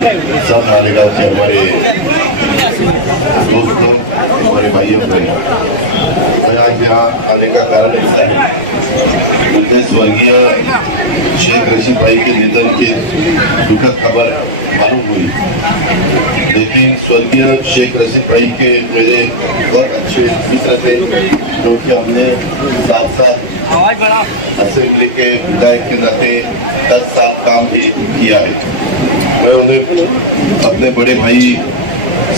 सब मालेगांव के हमारे दोस्त लोग, हमारे भाइयों बहन, मैं आज यहाँ आने का कारण ऐसा है, मुझे स्वर्गीय शेख रशीद भाई के निधन की दुखद खबर मालूम हुई। लेकिन स्वर्गीय शेख रशीद भाई के मेरे बहुत अच्छे मित्र थे, क्योंकि हमने साथ साथ असेंबली के विधायक के नाते 10 साल काम भी किया है। मैं उन्हें अपने बड़े भाई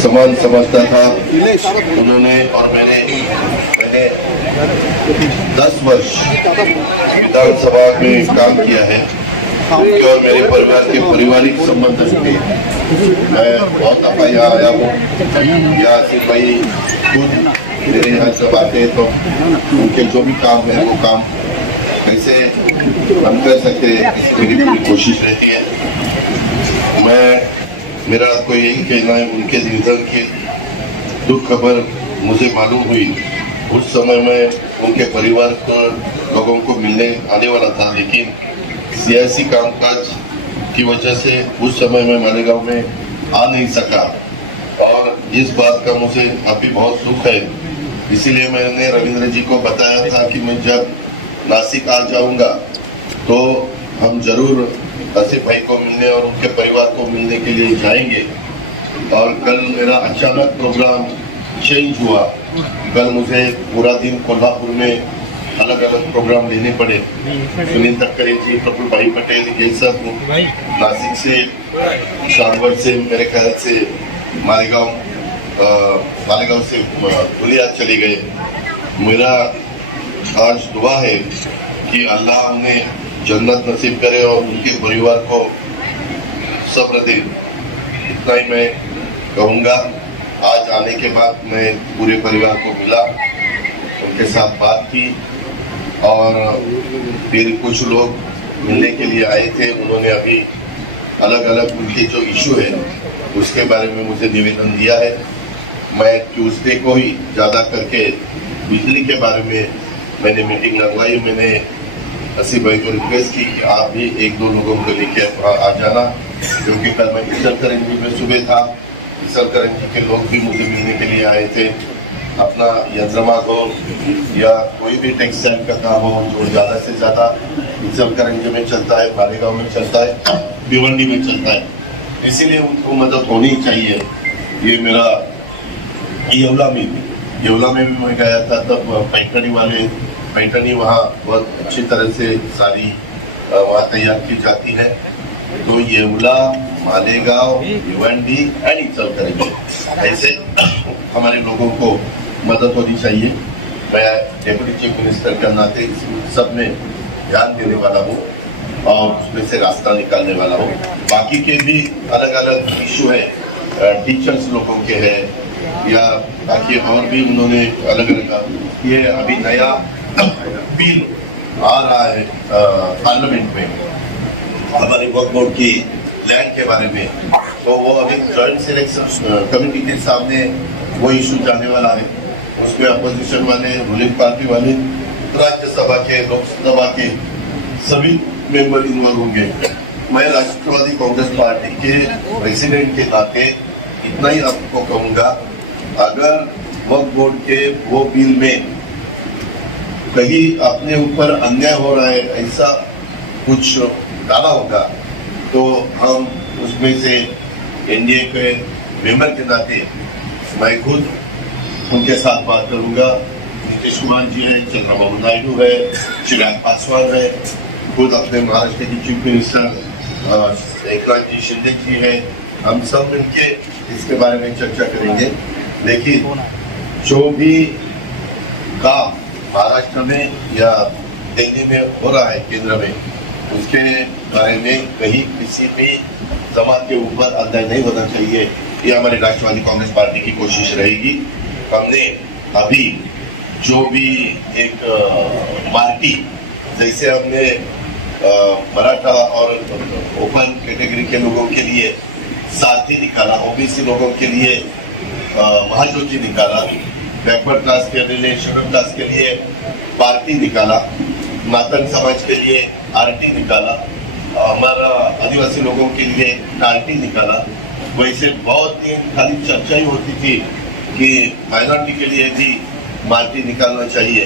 समान समझता था। उन्होंने और मैंने 10 वर्ष विधानसभा में काम किया है और मेरे परिवार के पारिवारिक संबंध थे। मैं बहुत दफा यहाँ आया हूँ। यहाँ सिंह भाई खुद मेरे यहाँ जब आते हैं तो उनके जो भी काम है वो काम कैसे हम कर सकते हैं, मेरी पूरी कोशिश रहती है। मेरा आपको यही कहना है, उनके निधन की दुख खबर मुझे मालूम हुई उस समय मैं उनके परिवार को लोगों को मिलने आने वाला था, लेकिन सियासी कामकाज की वजह से उस समय मैं मालेगांव में आ नहीं सका। और इस बात का मुझे अभी बहुत दुख है। इसीलिए मैंने रविंद्र जी को बताया था कि मैं जब नासिक आ जाऊंगा तो हम जरूर आसिफ भाई को मिलने और उनके परिवार को मिलने के लिए जाएंगे। और कल मेरा अचानक प्रोग्राम चेंज हुआ। कल मुझे पूरा दिन कोल्हापुर में अलग अलग प्रोग्राम लेने पड़े। सुनील तटकरे जी, प्रफुल्ल भाई पटेल, ये सब नासिक से, शानवर से, मेरे ख्याल से मालेगांव से धुलिया चले गए। मेरा आज दुआ है कि अल्लाह उन्हें जन्नत नसीब करे और उनके परिवार को सब्र दे। इतना ही मैं कहूँगा। आज आने के बाद मैं पूरे परिवार को मिला, उनके साथ बात की और फिर कुछ लोग मिलने के लिए आए थे। उन्होंने अभी अलग अलग उनके जो इशू है उसके बारे में मुझे निवेदन दिया है। मैं ट्यूसडे को ही ज़्यादा करके बिजली के बारे में मैंने मीटिंग लगवाई। मैंने आसिफ भाई को रिक्वेस्ट की कि आप भी 1-2 लोगों को लेके आ जाना, क्योंकि कल मैं इचलकरंजी में सुबह था। इचलकरंजी के लोग भी मुझे मिलने के लिए आए थे। अपना यंत्रमाग हो या कोई भी टेक्सटाइल का काम हो जो ज़्यादा से ज़्यादा इचलकरंजी में चलता है, मालेगांव में चलता है, भिवंडी में चलता है, इसीलिए उनको मदद होनी चाहिए। ये मेरा येवला में भी मैं गया था, तब पैठनी वहाँ बहुत अच्छी तरह से सारी वहाँ तैयार की जाती है। तो येवला, मालेगांव, भिवंडी एंड इचलकरंजी, ऐसे हमारे लोगों को मदद होनी चाहिए। मैं डेप्यूटी चीफ मिनिस्टर के नाते सब में ध्यान देने वाला हूँ और उसमें से रास्ता निकालने वाला हूँ। बाकी के भी अलग अलग इशू है, टीचर्स लोगों के हैं या बाकी और भी उन्होंने अलग अलग, ये अभी नया बिल आ रहा है पार्लियामेंट में हमारे वक्फ बोर्ड की लैंड के बारे में, तो वो अभी जॉइंट सिलेक्शन कमेटी के सामने वो इशू जाने वाला है। उसमें अपोजिशन वाले, रूलिंग पार्टी वाले, राज्यसभा के, लोकसभा के सभी मेंबर इन्वॉल्व होंगे। मैं राष्ट्रवादी कांग्रेस पार्टी के प्रेसिडेंट के नाते इतना ही आपको कहूँगा, अगर वक्फ बोर्ड के वो बिल में कहीं अपने ऊपर अन्याय हो रहा है, ऐसा कुछ डाला होगा, तो हम उसमें से एनडीए के मेंबर के नाते मैं खुद उनके साथ बात करूंगा। नीतीश कुमार जी है, चंद्रबाबू नायडू है, चिराग पासवान है, खुद अपने महाराष्ट्र के चीफ मिनिस्टर एकनाथ जी शिंदे जी है, हम सब मिलके इसके बारे में चर्चा करेंगे। लेकिन जो भी काम महाराष्ट्र में या दिल्ली में हो रहा है केंद्र में, उसके बारे में कहीं किसी भी जमात के ऊपर अन्याय नहीं होना चाहिए। ये हमारी राष्ट्रवादी कांग्रेस पार्टी की कोशिश रहेगी। हमने अभी जो भी एक पार्टी, जैसे हमने मराठा और ओपन कैटेगरी के लोगों के लिए साथी निकाला, ओबीसी लोगों के लिए महाज्योति निकाला, बैकवर्ड क्लास के लिए, शेड्यूल क्लास के लिए पार्टी निकाला, मातंग समाज के लिए आरटी निकाला, हमारा आदिवासी लोगों के लिए नाटी निकाला, वैसे बहुत ही खाली चर्चा ही होती थी कि माइनॉरिटी के लिए भी मार्टी निकालना चाहिए,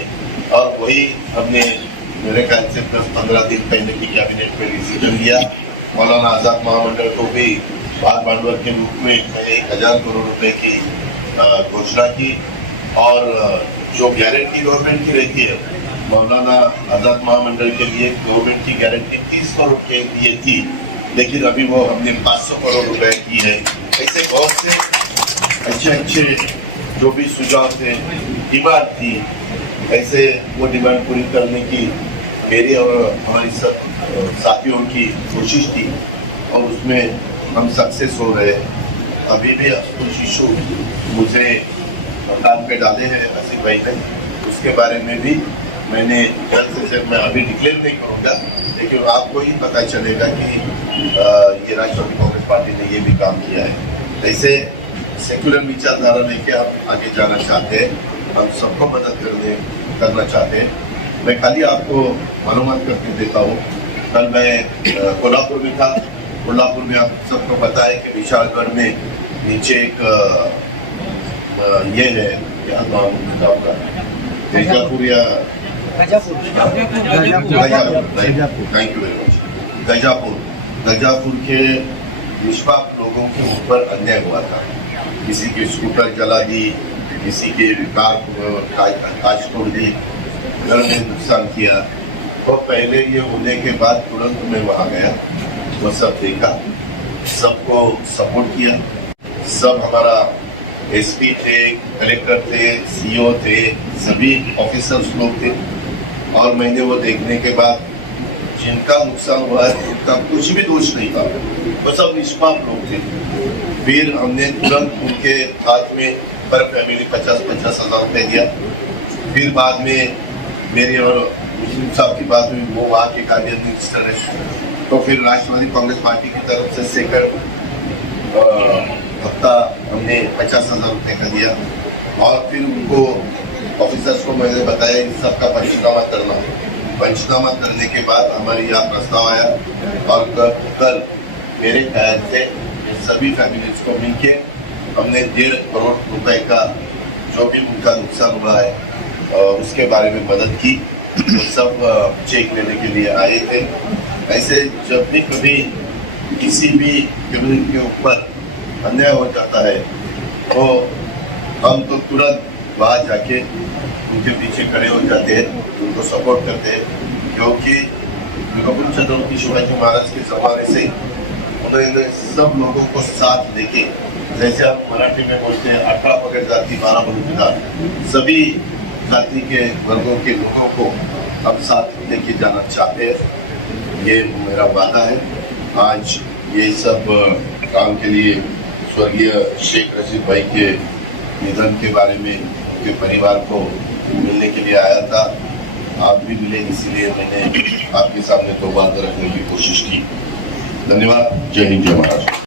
और वही हमने मेरे ख्याल से 10-15 दिन पहले की कैबिनेट में डिसीजन लिया। मौलाना आजाद महामंडल को भी भाग भांडवल के रूप में मैंने 1000 करोड़ रुपए की घोषणा की, और जो गारंटी गवर्नमेंट की रहती है, मौलाना आजाद महामंडल के लिए गवर्नमेंट की गारंटी 30 करोड़ के लिए थी, लेकिन अभी वो हमने 500 करोड़ रुपए की है। ऐसे बहुत से अच्छे जो भी सुझाव थे, डिमांड थी, ऐसे वो डिमांड पूरी करने की मेरी और हमारी सब साथियों की कोशिश थी, और उसमें हम सक्सेस हो रहे हैं। अभी भी कुछ इशू मुझे काम पे डाले हैं आसिफ भाई ने, उसके बारे में भी मैंने जल्द से मैं अभी डिक्लेयर नहीं करूँगा, लेकिन आपको ही पता चलेगा कि ये राष्ट्रवादी कांग्रेस पार्टी ने ये भी काम किया है। ऐसे सेक्युलर विचारधारा लेके हम आगे जाना चाहते हैं, हम सबको मदद करना चाहते हैं। मैं खाली आपको मालूमात करके देता हूँ, कल मैं कोल्हापुर में था। कोल्हापुर में आप सबको पता है कि विशालगढ़ में नीचे एक ये है, क्या नाम का, गजापुर या गजापुर, थैंक यू वेरी मच। गजापुर के निष्पाप लोगों के ऊपर अन्याय हुआ था। किसी की स्कूटर जला दी, किसी के कांच तोड़ दी, घर में नुकसान किया। तो पहले ये होने के बाद तुरंत मैं वहां गया, वो सब देखा, सबको सपोर्ट किया। सब हमारा एसपी थे, कलेक्टर थे, सीओ थे, सभी ऑफिसर्स लोग थे, और मैंने वो देखने के बाद जिनका नुकसान हुआ है उनका कुछ भी दोष नहीं था, वो सब निष्पाप लोग थे। फिर हमने तुरंत उनके हाथ में पर फैमिली 50-50 हजार रुपए दिया। फिर बाद में मेरी और मुस्लिम साहब की बात हुई, वो वहाँ के गार्डियन मिनिस्टर है, तो फिर राष्ट्रवादी कांग्रेस पार्टी की तरफ से सेकंड हफ्ता हमने 50,000 रुपए का दिया, और फिर उनको ऑफिसर्स को मैंने बताया इन सबका पंचनामा करना। पंचनामा करने के बाद हमारे यहाँ प्रस्ताव आया, और कल मेरे ख्याल से सभी फैमिलीज को मिलके हमने 1.5 करोड़ रुपए का जो भी उनका नुकसान हुआ है उसके बारे में मदद की। तो सब चेक लेने के लिए आए थे। ऐसे जब भी कभी किसी भी कम्युनिटी के ऊपर अन्याय हो जाता है तो हम तो तुरंत वहाँ जाके उनके पीछे खड़े हो जाते हैं, उनको सपोर्ट करते हैं, क्योंकि छत्रपति शिवाजी महाराज के जमाने से उन्होंने सब लोगों को साथ लेके, जैसे आप मराठी में बोलते हैं 18 पगड़ जाति 12 बलुतेदार, सभी जाति के वर्गों के लोगों को हम साथ लेके जाना चाहते हैं। ये मेरा वादा है। आज ये सब काम के लिए स्वर्गीय शेख रशीद भाई के निधन के बारे में उनके परिवार को मिलने के लिए आया था। आप भी मिले, इसीलिए मैंने आपके सामने दो बातें रखने की कोशिश की। धन्यवाद। जय हिंद, जय महाराष्ट्र।